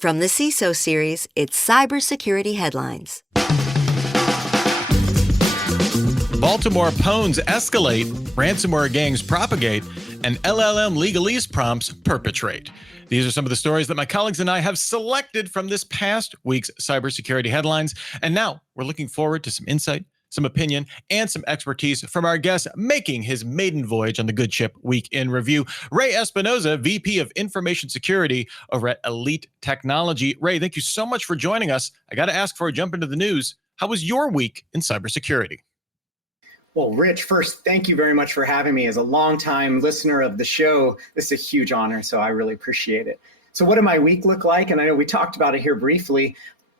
From the CISO series, it's Cybersecurity Headlines. Baltimore pwns escalate, ransomware gangs propagate, and LLM legalese prompts perpetrate. These are some of the stories that my colleagues and I have selected from this past week's cybersecurity headlines. And now we're looking forward to some insight, some opinion, and some expertise from our guest making his maiden voyage on the good ship Week in Review, Ray Espinoza, VP of Information Security over at Elite Technology. Ray, thank you so much for joining us. I got to ask before I jump into the news, how was your week in cybersecurity? Well, Rich, first, thank you very much for having me. As a longtime listener of the show, this is a huge honor, so I really appreciate it. So what did my week look like? And I know we talked about it here briefly.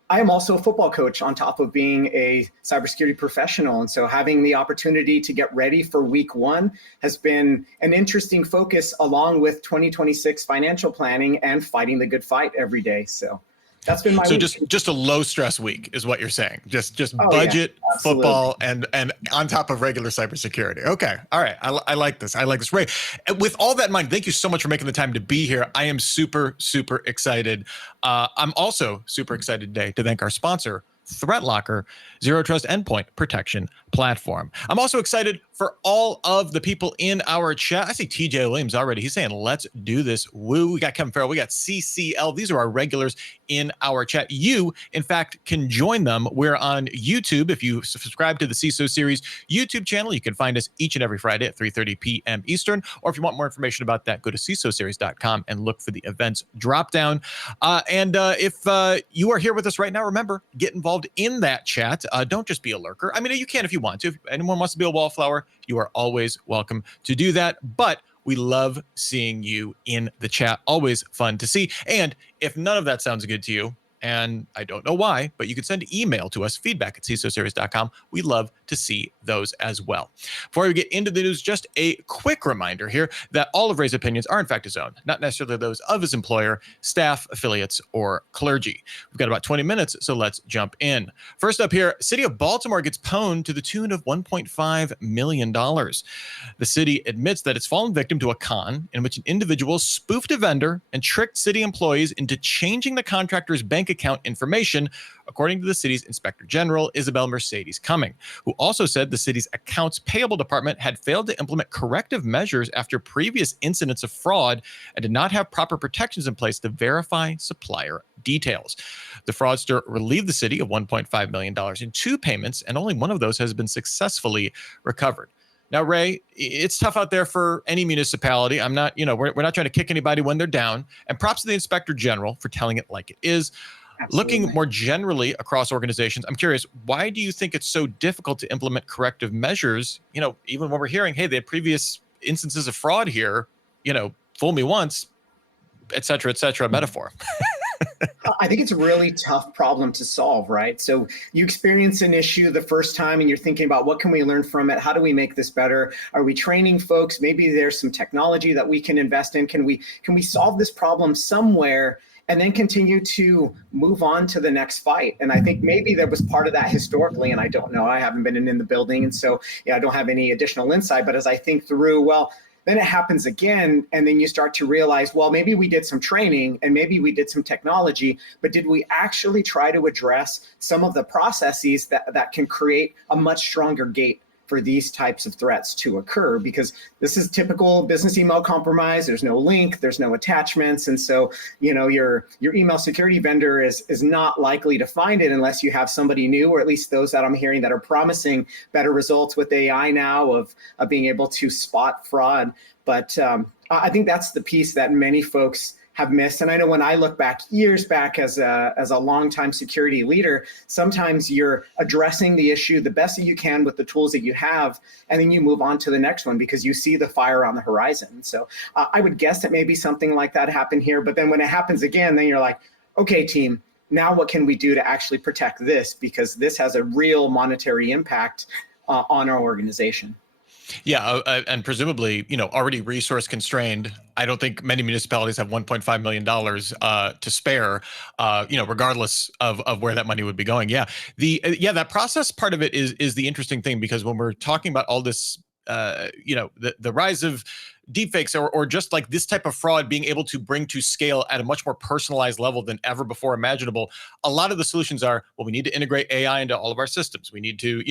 I am also a football coach on top of being a cybersecurity professional. And so having the opportunity to get ready for week one has been an interesting focus along with 2026 financial planning and fighting the good fight every day. So that's been my week. So just a low stress week is what you're saying. Just budget, football, and on top of regular cybersecurity. Okay. All right. I like this. I like this. Ray, with all that in mind, thank you so much for making the time to be here. I am super, super excited. I'm also super excited today to thank our sponsor, ThreatLocker, Zero Trust Endpoint Protection Platform. I'm also excited for all of the people in our chat. I see TJ Williams already. He's saying, let's do this. Woo. We got Kevin Farrell. We got CCL. These are our regulars in our chat. You, in fact, can join them. We're on YouTube. If you subscribe to the CISO series YouTube channel, you can find us each and every Friday at 3:30 p.m. Eastern. Or if you want more information about that, go to CISOseries.com and look for the events dropdown. If you are here with us right now, remember, get involved in that chat. Don't just be a lurker. I mean, you can if you want to. If anyone wants to be a wallflower, you are always welcome to do that. But we love seeing you in the chat. Always fun to see. And if none of that sounds good to you, and I don't know why, but you can send email to us, feedback@CISOseries.com. We love to see those as well. Before we get into the news, just a quick reminder here that all of Ray's opinions are in fact his own, not necessarily those of his employer, staff, affiliates, or clergy. We've got about 20 minutes, so let's jump in. First up here, City of Baltimore gets pwned to the tune of $1.5 million. The city admits that it's fallen victim to a con in which an individual spoofed a vendor and tricked city employees into changing the contractor's bank account information, according to the city's Inspector General, Isabel Mercedes Cumming, who also said the city's accounts payable department had failed to implement corrective measures after previous incidents of fraud and did not have proper protections in place to verify supplier details. The fraudster relieved the city of $1.5 million in two payments, and only one of those has been successfully recovered. Now, Ray, it's tough out there for any municipality. I'm not, we're not trying to kick anybody when they're down. And props to the Inspector General for telling it like it is. Absolutely. Looking more generally across organizations, I'm curious, why do you think it's so difficult to implement corrective measures? Even when we're hearing, hey, they had previous instances of fraud here, fool me once, et cetera, metaphor. I think it's a really tough problem to solve, right? So you experience an issue the first time and you're thinking about what can we learn from it? How do we make this better? Are we training folks? Maybe there's some technology that we can invest in. Can we solve this problem somewhere and then continue to move on to the next fight? And I think maybe there was part of that historically, and I don't know. I haven't been in the building, and so I don't have any additional insight. But as I think through, then it happens again, and then you start to realize, maybe we did some training and maybe we did some technology, but did we actually try to address some of the processes that can create a much stronger gate for these types of threats to occur? Because this is typical business email compromise. There's no link, there's no attachments. And so, your email security vendor is not likely to find it unless you have somebody new, or at least those that I'm hearing that are promising better results with AI now of being able to spot fraud. But I think that's the piece that many folks have missed. And I know when I look back years back as a longtime security leader, sometimes you're addressing the issue the best that you can with the tools that you have, and then you move on to the next one because you see the fire on the horizon. So I would guess that maybe something like that happened here. But then when it happens again, then you're like, okay, team, now what can we do to actually protect this? Because this has a real monetary impact on our organization. Yeah, and presumably, already resource constrained. I don't think many municipalities have $1.5 million to spare, regardless of where that money would be going. Yeah, that process part of it is the interesting thing, because when we're talking about all this the rise of deepfakes or just like this type of fraud being able to bring to scale at a much more personalized level than ever before imaginable. A lot of the solutions are, well, we need to integrate AI into all of our systems. We need to,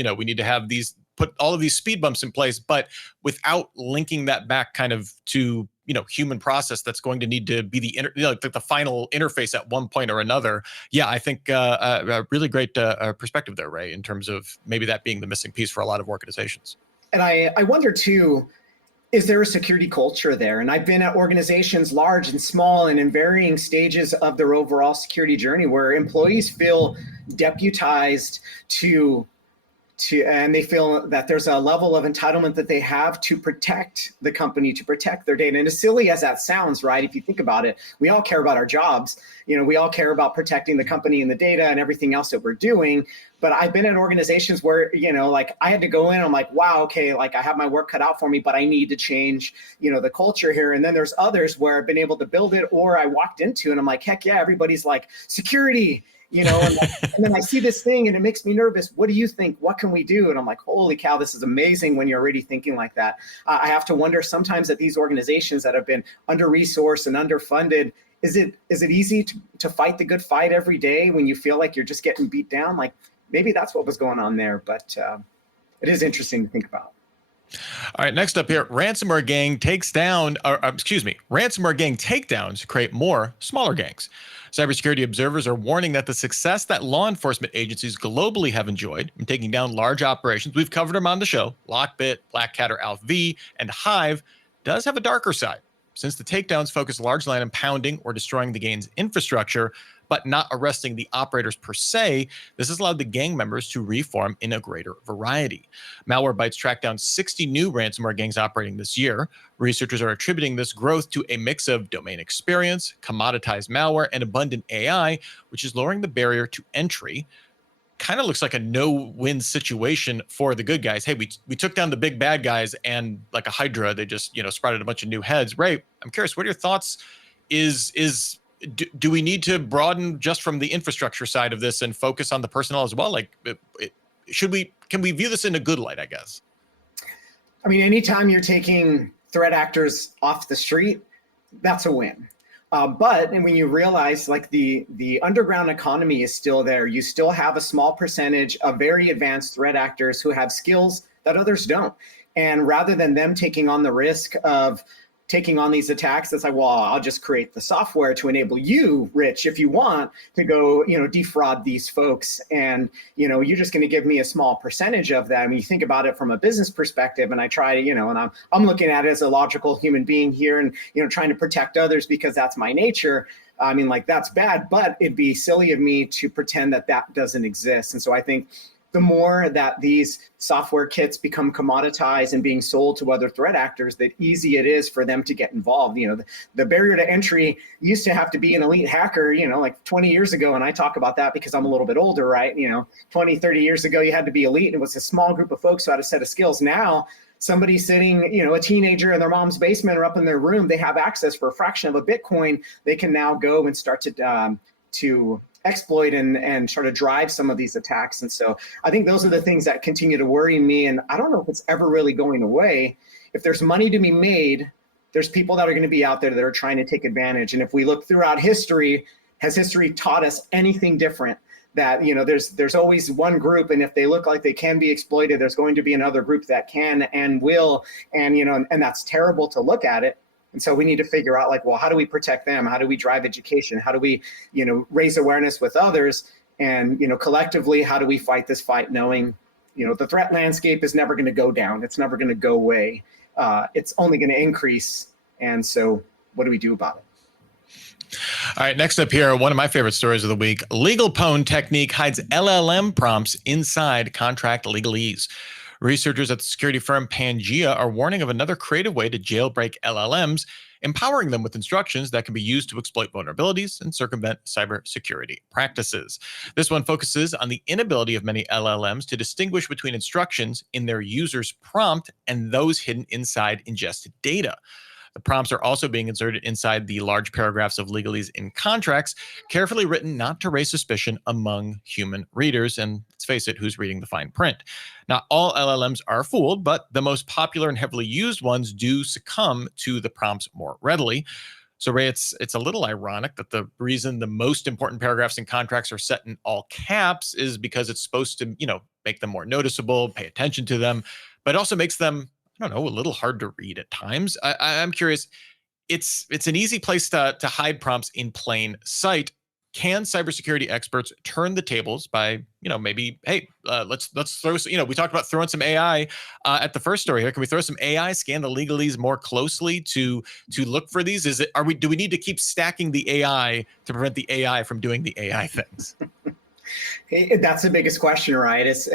have put all of these speed bumps in place, but without linking that back kind of to, human process that's going to need to be the final interface at one point or another. Yeah, I think a really great perspective there, Ray, in terms of maybe that being the missing piece for a lot of organizations. And I wonder too, is there a security culture there? And I've been at organizations large and small and in varying stages of their overall security journey where employees feel deputized and they feel that there's a level of entitlement that they have to protect the company, to protect their data. And as silly as that sounds, right? If you think about it, we all care about our jobs. We all care about protecting the company and the data and everything else that we're doing. But I've been at organizations where, like I had to go in, I'm like, wow, okay, like I have my work cut out for me, but I need to change, the culture here. And then there's others where I've been able to build it, or I walked into and I'm like, heck yeah, everybody's like security, and then I see this thing and it makes me nervous. What do you think? What can we do? And I'm like, holy cow, this is amazing when you're already thinking like that. I have to wonder sometimes that these organizations that have been under-resourced and underfunded, is it easy to fight the good fight every day when you feel like you're just getting beat down? Like maybe that's what was going on there, but it is interesting to think about. All right, next up here, ransomware gang takedowns create more smaller gangs. Cybersecurity observers are warning that the success that law enforcement agencies globally have enjoyed in taking down large operations, we've covered them on the show, Lockbit, Black Cat or Alpha V, and Hive, does have a darker side. Since the takedowns focus largely on impounding or destroying the gang's infrastructure, but not arresting the operators per se, this has allowed the gang members to reform in a greater variety. Malwarebytes tracked down 60 new ransomware gangs operating this year. Researchers are attributing this growth to a mix of domain experience, commoditized malware, and abundant AI, which is lowering the barrier to entry. Kind of looks like a no-win situation for the good guys. Hey, we took down the big bad guys, and like a Hydra, they just sprouted a bunch of new heads. Ray, I'm curious, what are your thoughts? Do we need to broaden just from the infrastructure side of this and focus on the personnel as well? Like, can we view this in a good light, I guess? I mean, anytime you're taking threat actors off the street, that's a win. But when you realize like the underground economy is still there, you still have a small percentage of very advanced threat actors who have skills that others don't. And rather than them taking on the risk of taking on these attacks, that's like, well, I'll just create the software to enable you, Rich, if you want to go, defraud these folks. And, you're just going to give me a small percentage of that. I mean, you think about it from a business perspective, and I try to, and I'm looking at it as a logical human being here and, trying to protect others because that's my nature. I mean, like that's bad, but it'd be silly of me to pretend that that doesn't exist. And so I think the more that these software kits become commoditized and being sold to other threat actors, the easy it is for them to get involved. The barrier to entry used to have to be an elite hacker, like 20 years ago. And I talk about that because I'm a little bit older, right? 20, 30 years ago, you had to be elite. And it was a small group of folks who had a set of skills. Now, somebody sitting, a teenager in their mom's basement or up in their room, they have access for a fraction of a Bitcoin. They can now go and start to exploit and try to drive some of these attacks. And so I think those are the things that continue to worry me. And I don't know if it's ever really going away. If there's money to be made, there's people that are going to be out there that are trying to take advantage. And if we look throughout history, has history taught us anything different? That, there's always one group, and if they look like they can be exploited, there's going to be another group that can and will. And, and that's terrible to look at it. And so we need to figure out like, well, how do we protect them? How do we drive education? How do we, raise awareness with others? And, collectively, how do we fight this fight knowing, the threat landscape is never going to go down. It's never going to go away. It's only going to increase. And so what do we do about it? All right, next up here, one of my favorite stories of the week. Legal pwn technique hides LLM prompts inside contract legalese. Researchers at the security firm Pangea are warning of another creative way to jailbreak LLMs, empowering them with instructions that can be used to exploit vulnerabilities and circumvent cybersecurity practices. This one focuses on the inability of many LLMs to distinguish between instructions in their user's prompt and those hidden inside ingested data. The prompts are also being inserted inside the large paragraphs of legalese in contracts, carefully written not to raise suspicion among human readers. And let's face it, who's reading the fine print? Not all LLMs are fooled, but the most popular and heavily used ones do succumb to the prompts more readily. So, Ray, it's a little ironic that the reason the most important paragraphs in contracts are set in all caps is because it's supposed to, make them more noticeable, pay attention to them, but it also makes them, I don't know, a little hard to read at times. I'm curious. It's an easy place to hide prompts in plain sight. Can cybersecurity experts turn the tables by, maybe, hey, let's throw, we talked about throwing some AI at the first story here. Can we throw some AI, scan the legalese more closely to look for these? Do we need to keep stacking the AI to prevent the AI from doing the AI things? That's the biggest question, right? It's,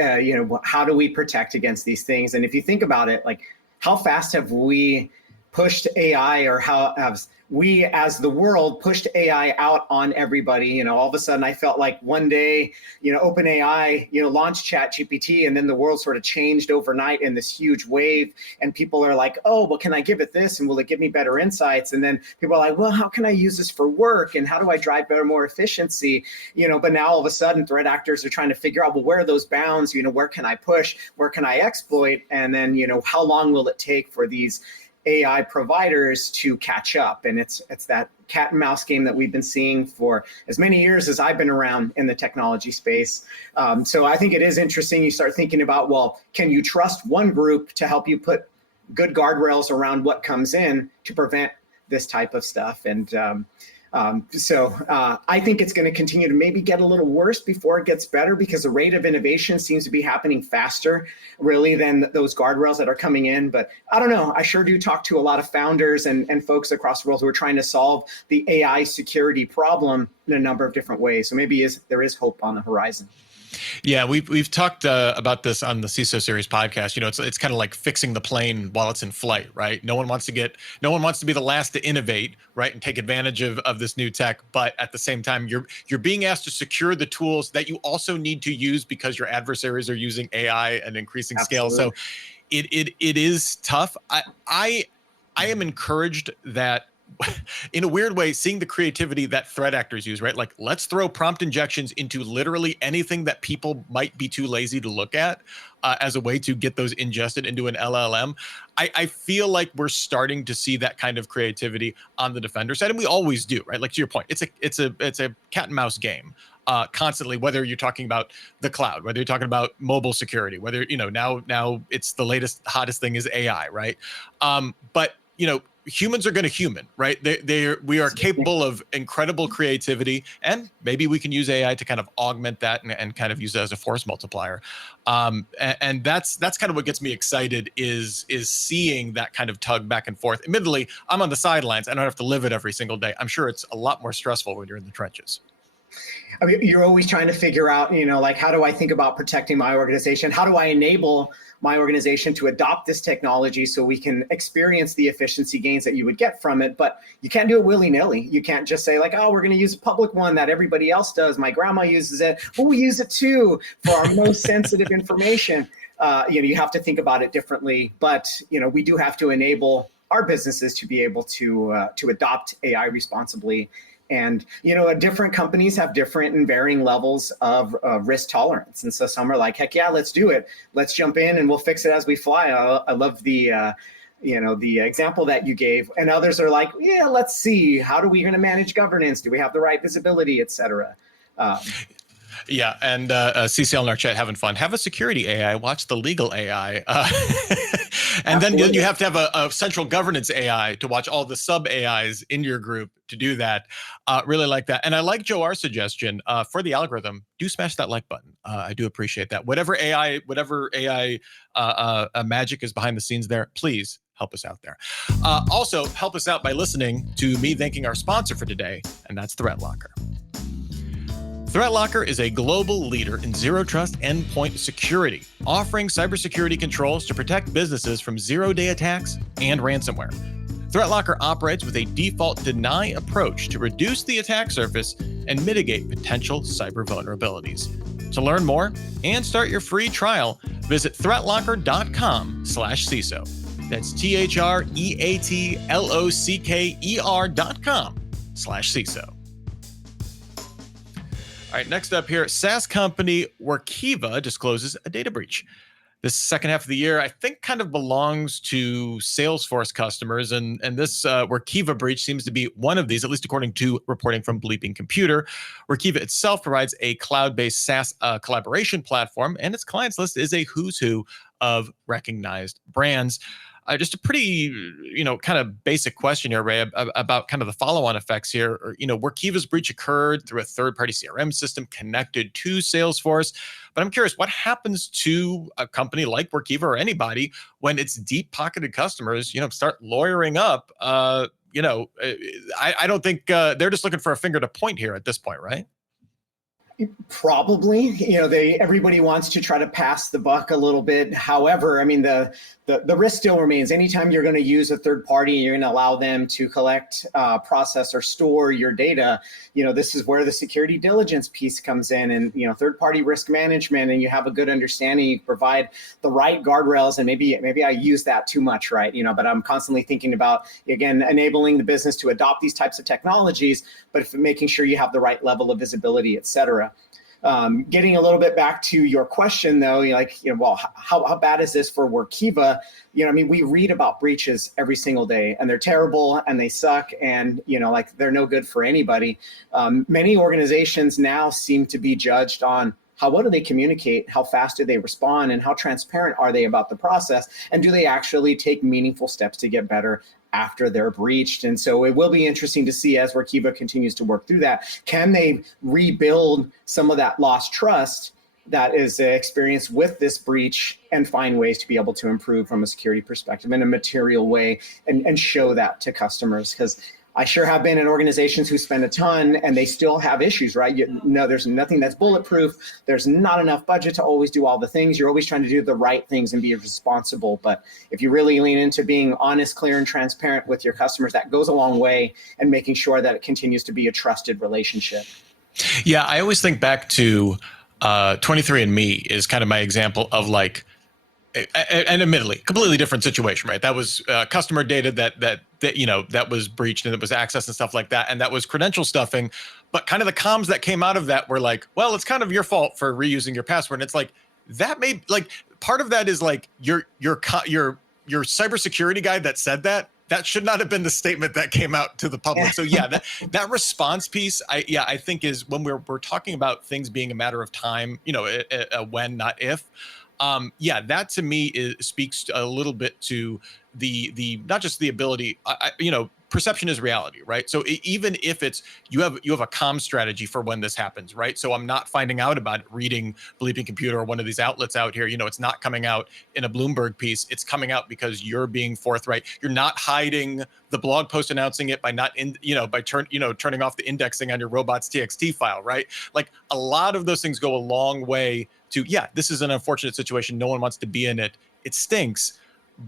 how do we protect against these things? And if you think about it, like, how fast have we pushed AI, or how have we as the world pushed AI out on everybody? All of a sudden I felt like one day, OpenAI, launched ChatGPT, and then the world sort of changed overnight in this huge wave. And people are like, oh, well, can I give it this? And will it give me better insights? And then people are like, well, how can I use this for work? And how do I drive better, more efficiency? But now all of a sudden threat actors are trying to figure out, well, where are those bounds? Where can I push? Where can I exploit? And then, how long will it take for these AI providers to catch up? And it's that cat and mouse game that we've been seeing for as many years as I've been around in the technology space. So I think it is interesting. You start thinking about, well, can you trust one group to help you put good guardrails around what comes in to prevent this type of stuff? And so I think it's going to continue to maybe get a little worse before it gets better, because the rate of innovation seems to be happening faster, really, than those guardrails that are coming in. But I don't know. I sure do talk to a lot of founders and folks across the world who are trying to solve the AI security problem in a number of different ways. So maybe there is hope on the horizon. Yeah, we've talked about this on the CISO series podcast. It's kind of like fixing the plane while it's in flight, right? No one wants to be the last to innovate, right, and take advantage of this new tech. But at the same time, you're being asked to secure the tools that you also need to use because your adversaries are using AI at increasing scale. So it is tough. I am encouraged that, in a weird way, seeing the creativity that threat actors use, right? Like, let's throw prompt injections into literally anything that people might be too lazy to look at as a way to get those ingested into an LLM. I feel like we're starting to see that kind of creativity on the defender side, and we always do, right? Like, to your point, it's a cat and mouse game. Constantly, whether you're talking about the cloud, whether you're talking about mobile security, whether, now it's the latest, hottest thing is AI, right? But humans are going to human, right? We are capable of incredible creativity, and maybe we can use AI to kind of augment that and kind of use it as a force multiplier. And that's kind of what gets me excited is seeing that kind of tug back and forth. Admittedly, I'm on the sidelines. I don't have to live it every single day. I'm sure it's a lot more stressful when you're in the trenches. I mean, you're always trying to figure out, like, how do I think about protecting my organization? How do I enable my organization to adopt this technology so we can experience the efficiency gains that you would get from it? But you can't do it willy-nilly. You can't just say, like, oh, we're going to use a public one that everybody else does. My grandma uses it. Well, we use it too for our most sensitive information. You have to think about it differently. But, we do have to enable our businesses to be able to adopt AI responsibly. And, different companies have different and varying levels of risk tolerance. And so some are like, heck yeah, let's do it. Let's jump in and we'll fix it as we fly. I love the example that you gave. And others are like, yeah, let's see. How are we going to manage governance? Do we have the right visibility, et cetera? Yeah, and CCL in our chat having fun. Have a security AI, watch the legal AI. And then you have to have a central governance AI to watch all the sub AIs in your group to do that. Really like that. And I like Joe R.'s suggestion for the algorithm. Do smash that like button. I do appreciate that. Whatever AI magic is behind the scenes there, please help us out there. Also, help us out by listening to me thanking our sponsor for today, and that's ThreatLocker. ThreatLocker is a global leader in zero-trust endpoint security, offering cybersecurity controls to protect businesses from zero-day attacks and ransomware. ThreatLocker operates with a default deny approach to reduce the attack surface and mitigate potential cyber vulnerabilities. To learn more and start your free trial, visit threatlocker.com/CISO. That's THREATLOCKER.com/CISO. All right, next up here, SaaS company Workiva discloses a data breach. This second half of the year, I think, kind of belongs to Salesforce customers, and this Workiva breach seems to be one of these, at least according to reporting from Bleeping Computer. Workiva itself provides a cloud-based SaaS collaboration platform, and its clients list is a who's who of recognized brands. Just a pretty, kind of basic question here, Ray, about kind of the follow-on effects here. Workiva's breach occurred through a third-party CRM system connected to Salesforce. But I'm curious, what happens to a company like Workiva or anybody when its deep-pocketed customers, start lawyering up? I don't think they're just looking for a finger to point here at this point, right? Probably, everybody wants to try to pass the buck a little bit. However, I mean, the risk still remains. Anytime you're going to use a third party, you're going to allow them to collect, process, or store your data. This is where the security diligence piece comes in, and third party risk management, and you have a good understanding. You provide the right guardrails, and maybe I use that too much, right? But I'm constantly thinking about, again, enabling the business to adopt these types of technologies, but making sure you have the right level of visibility, et cetera. Getting a little bit back to your question, though, how bad is this for Workiva? We read about breaches every single day, and they're terrible, and they suck, and they're no good for anybody. Many organizations now seem to be judged on what do they communicate, how fast do they respond, and how transparent are they about the process, and do they actually take meaningful steps to get better after they're breached. And so it will be interesting to see, as Workiva continues to work through that, can they rebuild some of that lost trust that is experienced with this breach and find ways to be able to improve from a security perspective in a material way and show that to customers. Because I sure have been in organizations who spend a ton and they still have issues, right? There's nothing that's bulletproof. There's not enough budget to always do all the things. You're always trying to do the right things and be responsible. But if you really lean into being honest, clear, and transparent with your customers, that goes a long way, and making sure that it continues to be a trusted relationship. Yeah, I always think back to 23andMe is kind of my example of and admittedly, completely different situation, right? That was customer data that was breached, and it was access and stuff like that, and that was credential stuffing. But kind of the comms that came out of that were like, well, it's kind of your fault for reusing your password. And it's like that part of that is like your cybersecurity guy that said that. That should not have been the statement that came out to the public. So yeah, that response piece, I think is when we're talking about things being a matter of time, when, not if. That to me speaks a little bit to the not just the ability, perception is reality, right? So even if it's you have a comm strategy for when this happens, right? So I'm not finding out about it reading Bleeping Computer or one of these outlets out here. It's not coming out in a Bloomberg piece. It's coming out because you're being forthright. You're not hiding the blog post announcing it by turning off the indexing on your robots.txt file, right? Like a lot of those things go a long way to, this is an unfortunate situation. No one wants to be in it. It stinks.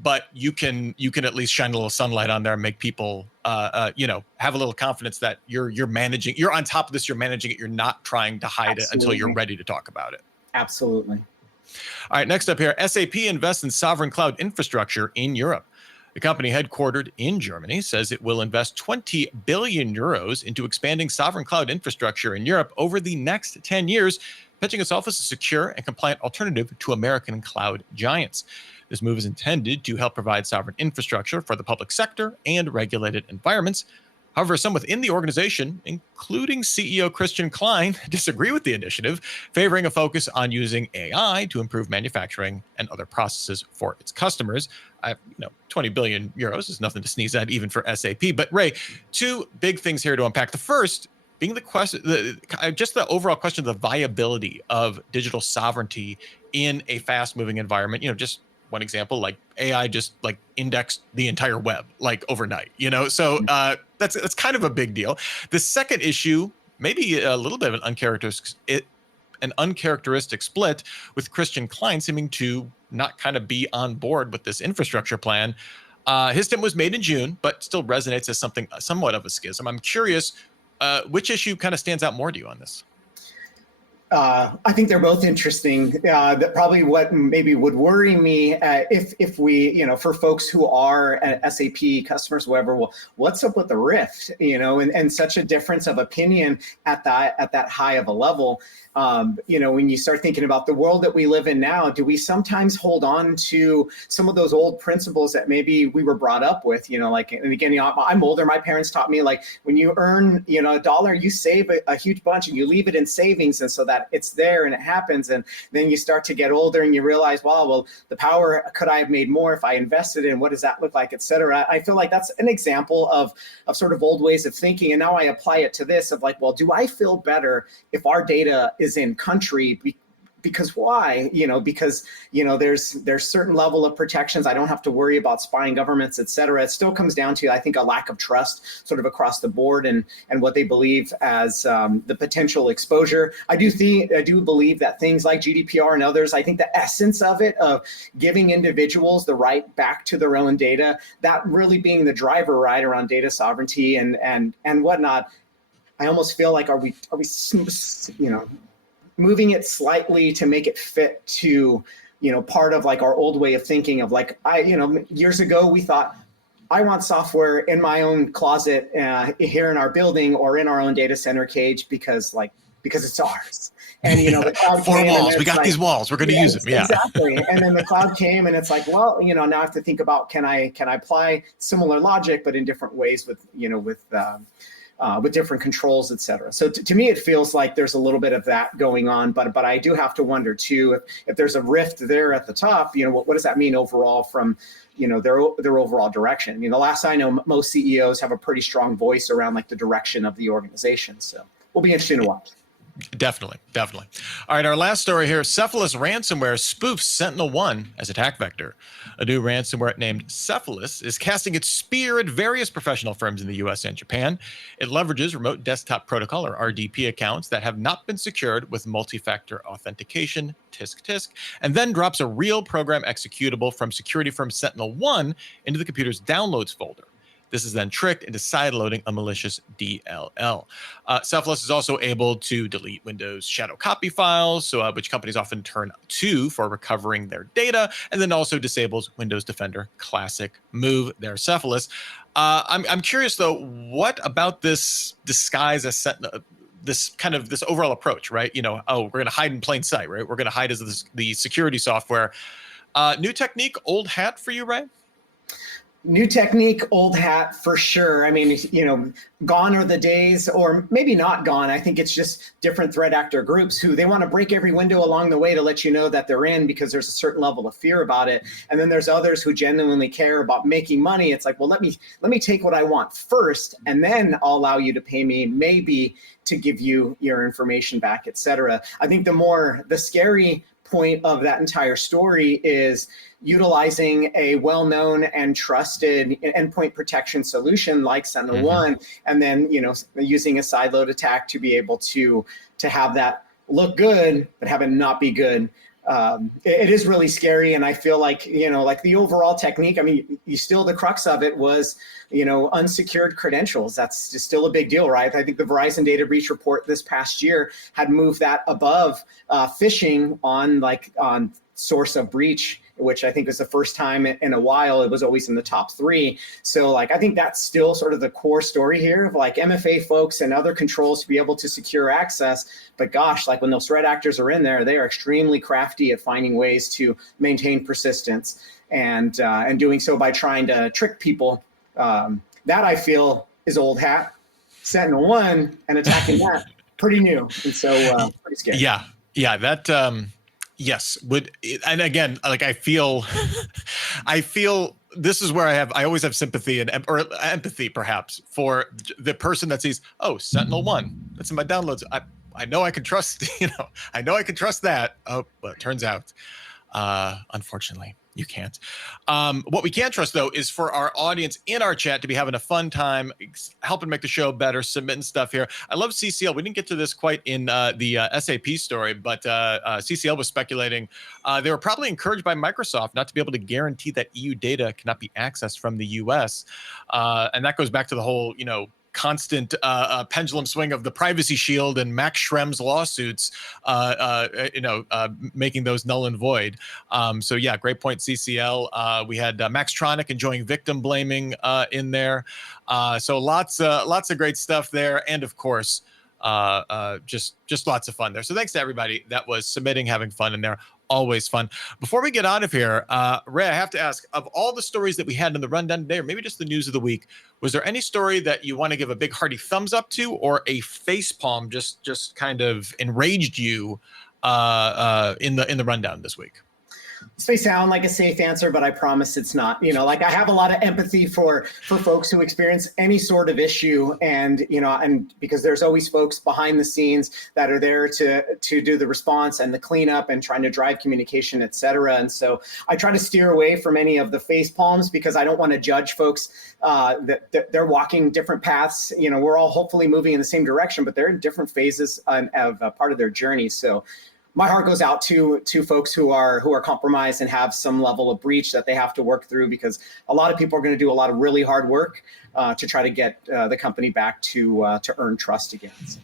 But you can at least shine a little sunlight on there and make people, have a little confidence that you're on top of this, you're managing it, you're not trying to hide it until you're ready to talk about it. Absolutely. All right, next up here, SAP invests in sovereign cloud infrastructure in Europe. The company headquartered in Germany says it will invest 20 billion euros into expanding sovereign cloud infrastructure in Europe over the next 10 years, pitching itself as a secure and compliant alternative to American cloud giants. This move is intended to help provide sovereign infrastructure for the public sector and regulated environments. However, some within the organization, including CEO Christian Klein, disagree with the initiative, favoring a focus on using AI to improve manufacturing and other processes for its customers. 20 billion euros is nothing to sneeze at, even for SAP. But Ray, two big things here to unpack. The first being the question, just the overall question of the viability of digital sovereignty in a fast-moving environment. Just one example, like AI just indexed the entire web overnight, so that's kind of a big deal. The second issue, maybe a little bit of an uncharacteristic split, with Christian Klein seeming to not kind of be on board with this infrastructure plan. His statement was made in June, but still resonates as somewhat of a schism. I'm curious, which issue kind of stands out more to you on this? I think they're both interesting. That probably what maybe would worry me if we, for folks who are SAP customers, whoever, well, what's up with the rift, and such a difference of opinion at that high of a level. When you start thinking about the world that we live in now, do we sometimes hold on to some of those old principles that maybe we were brought up with, and again, I'm older. My parents taught me, like, when you earn, $1, you save a huge bunch and you leave it in savings. And so that it's there and it happens. And then you start to get older and you realize, wow, well, the power, could I have made more if I invested in, what does that look like, et cetera. I feel like that's an example of sort of old ways of thinking. And now I apply it to this of like, well, do I feel better if our data is in country? Because why? Because there's certain level of protections. I don't have to worry about spying governments, et cetera. It still comes down to, I think, a lack of trust sort of across the board and what they believe as the potential exposure. I do believe that things like GDPR and others, I think the essence of it, of giving individuals the right back to their own data, that really being the driver, right, around data sovereignty and whatnot. I almost feel like, are we moving it slightly to make it fit to, part of like our old way of thinking of like, years ago we thought, I want software in my own closet here in our building or in our own data center cage because it's ours. And the cloud four came walls. and we got these walls. We're going to use them. Yeah, exactly. And then the cloud came, and it's like, well, now I have to think about, can I apply similar logic but in different ways with different controls, et cetera. So to me, it feels like there's a little bit of that going on, but I do have to wonder too, if there's a rift there at the top, what does that mean overall from, their overall direction? The last I know, most CEOs have a pretty strong voice around like the direction of the organization. So we'll be interested to watch. Definitely. All right, our last story here. Cephalus ransomware spoofs Sentinel-1 as attack vector. A new ransomware named Cephalus is casting its spear at various professional firms in the US and Japan. It leverages remote desktop protocol, or RDP, accounts that have not been secured with multi-factor authentication, tisk, and then drops a real program executable from security firm Sentinel-1 into the computer's downloads folder. This is then tricked into sideloading a malicious DLL. Cephalus is also able to delete Windows shadow copy files, which companies often turn to for recovering their data, and then also disables Windows Defender Classic. Move there, Cephalus. I'm curious though, what about this disguise as this overall approach, right? We're going to hide in plain sight, right? We're going to hide as the security software. New technique, old hat for you, right? New technique, old hat for sure. I mean, gone are the days, or maybe not gone. I think it's just different threat actor groups who they want to break every window along the way to let you know that they're in because there's a certain level of fear about it. And then there's others who genuinely care about making money. It's like, well, let me take what I want first, and then I'll allow you to pay me maybe to give you your information back, et cetera. I think the scary point of that entire story is utilizing a well-known and trusted endpoint protection solution like Sentinel-1, and then using a sideload attack to be able to have that look good but have it not be good. It is really scary, and I feel like like the overall technique. I mean, the crux of it was unsecured credentials. That's just still a big deal, right? I think the Verizon data breach report this past year had moved that above phishing on source of breach, which I think is the first time in a while. It was always in the top 3. So I think that's still sort of the core story here of MFA folks and other controls to be able to secure access. But gosh, when those threat actors are in there, they are extremely crafty at finding ways to maintain persistence and doing so by trying to trick people. That I feel is old hat. Sentinel-1 and attacking that, pretty new. And so pretty scary. Yeah, that yes, and again, I feel this is where I always have sympathy or empathy perhaps for the person that sees, oh, Sentinel-1, that's in my downloads. I know I can trust, I know I can trust that. Oh, well, it turns out, unfortunately, you can't. What we can trust, though, is for our audience in our chat to be having a fun time, helping make the show better, submitting stuff here. I love CCL. We didn't get to this quite in the SAP story, but CCL was speculating they were probably encouraged by Microsoft not to be able to guarantee that EU data cannot be accessed from the US. And that goes back to the whole, constant pendulum swing of the Privacy Shield and Max Schrems lawsuits, making those null and void. So yeah, great point, CCL. We had Maxtronic enjoying victim blaming in there. So lots of great stuff there, and of course, just lots of fun there. So thanks to everybody that was submitting, having fun in there. Always fun. Before we get out of here, Ray, I have to ask, of all the stories that we had in the rundown today, or maybe just the news of the week, was there any story that you want to give a big hearty thumbs up to, or a facepalm just kind of enraged you in the rundown this week? This may sound like a safe answer, but I promise it's not. I have a lot of empathy for folks who experience any sort of issue, and because there's always folks behind the scenes that are there to do the response and the cleanup and trying to drive communication, et cetera. And so I try to steer away from any of the face palms, because I don't want to judge folks that they're walking different paths. We're all hopefully moving in the same direction, but they're in different phases of part of their journey. So my heart goes out to folks who are compromised and have some level of breach that they have to work through, because a lot of people are going to do a lot of really hard work to try to get the company back to earn trust again. So.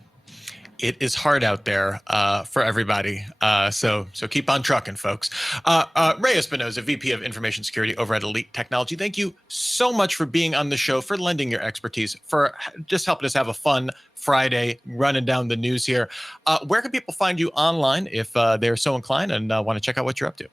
It is hard out there for everybody. So keep on trucking, folks. Ray Espinosa, VP of Information Security over at Elite Technology. Thank you so much for being on the show, for lending your expertise, for just helping us have a fun Friday running down the news here. Where can people find you online if they're so inclined and want to check out what you're up to?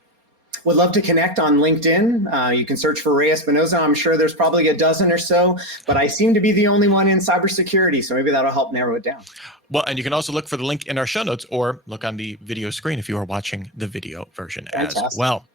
Would love to connect on LinkedIn. You can search for Ray Espinosa. I'm sure there's probably a dozen or so, but I seem to be the only one in cybersecurity, so maybe that'll help narrow it down. Well, and you can also look for the link in our show notes, or look on the video screen if you are watching the video version as well.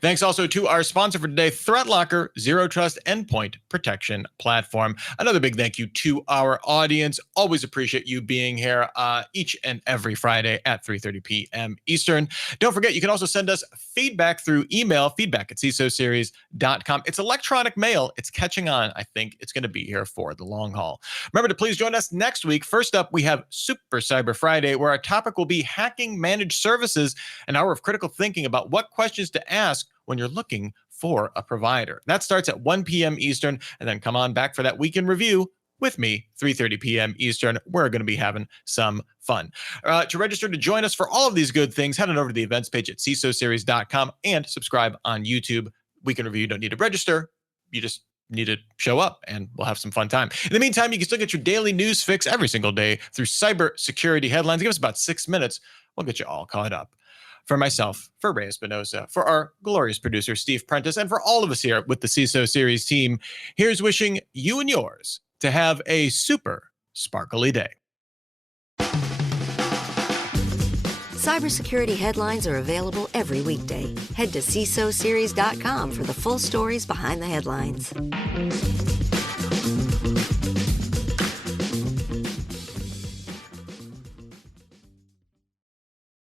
Thanks also to our sponsor for today, ThreatLocker, Zero Trust Endpoint Protection Platform. Another big thank you to our audience. Always appreciate you being here each and every Friday at 3:30 p.m. Eastern. Don't forget, you can also send us feedback through email, feedback@csoseries.com. It's electronic mail. It's catching on. I think it's going to be here for the long haul. Remember to please join us next week. First up, we have Super Cyber Friday, where our topic will be hacking managed services, an hour of critical thinking about what questions to ask when you're looking for a provider. That starts at 1 p.m. Eastern, and then come on back for that weekend review with me, 3:30 p.m. Eastern. We're going to be having some fun. To register to join us for all of these good things, head on over to the events page at csoseries.com and subscribe on YouTube. Weekend review, you don't need to register. You just need to show up, and we'll have some fun time. In the meantime, you can still get your daily news fix every single day through cybersecurity headlines. Give us about 6 minutes. We'll get you all caught up. For myself, for Ray Espinosa, for our glorious producer, Steve Prentice, and for all of us here with the CISO Series team, here's wishing you and yours to have a super sparkly day. Cybersecurity headlines are available every weekday. Head to CISOseries.com for the full stories behind the headlines.